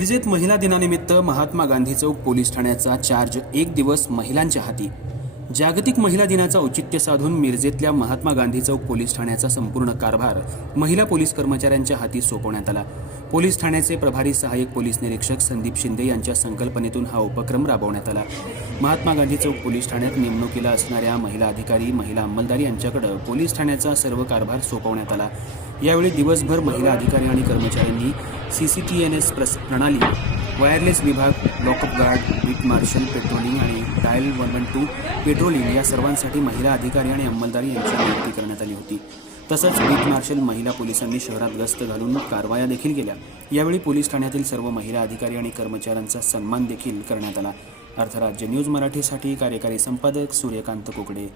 मिरजेत महिला दिनानिमित्त महात्मा गांधी चौक पोलीस ठाण्याचा चार्ज एक दिवस महिलांच्या हाती। जागतिक महिला दिनाचा औचित्य साधून मिरजेतल्या महात्मा गांधी चौक पोलीस ठाण्याचा संपूर्ण कारभार महिला पोलीस कर्मचाऱ्यांच्या हाती सोपवण्यात आला। पोलीस ठाण्याचे प्रभारी सहाय्यक पोलीस निरीक्षक संदीप शिंदे यांच्या संकल्पनेतून हा उपक्रम राबवण्यात आला। महात्मा गांधी चौक पोलीस ठाण्यात नेमणुकीला असणाऱ्या महिला अधिकारी, महिला अंमलदार यांच्याकडे पोलीस ठाण्याचा सर्व कारभार सोपवण्यात आला। यावेळी दिवसभर महिला अधिकारी आणि कर्मचाऱ्यांनी CCTNS प्रणाली, वायरलेस विभाग, lockup guard, beat marshal patrolling आणि डायल 112 पेट्रोलिंग या सर्वांसाठी महिला अधिकारी आणि अंमलदार यांची नियुक्ती करण्यात आली होती। तसंच बीट मार्शल महिला पोलिसांनी शहरात गस्त घालून कारवाया देखील केल्या। यावेळी पोलीस ठाण्यातील सर्व महिला अधिकारी आणि कर्मचाऱ्यांचा सन्मान देखील करण्यात आला। अर्थराज्य न्यूज मराठीसाठी कार्यकारी संपादक सूर्यकांत कुकडे।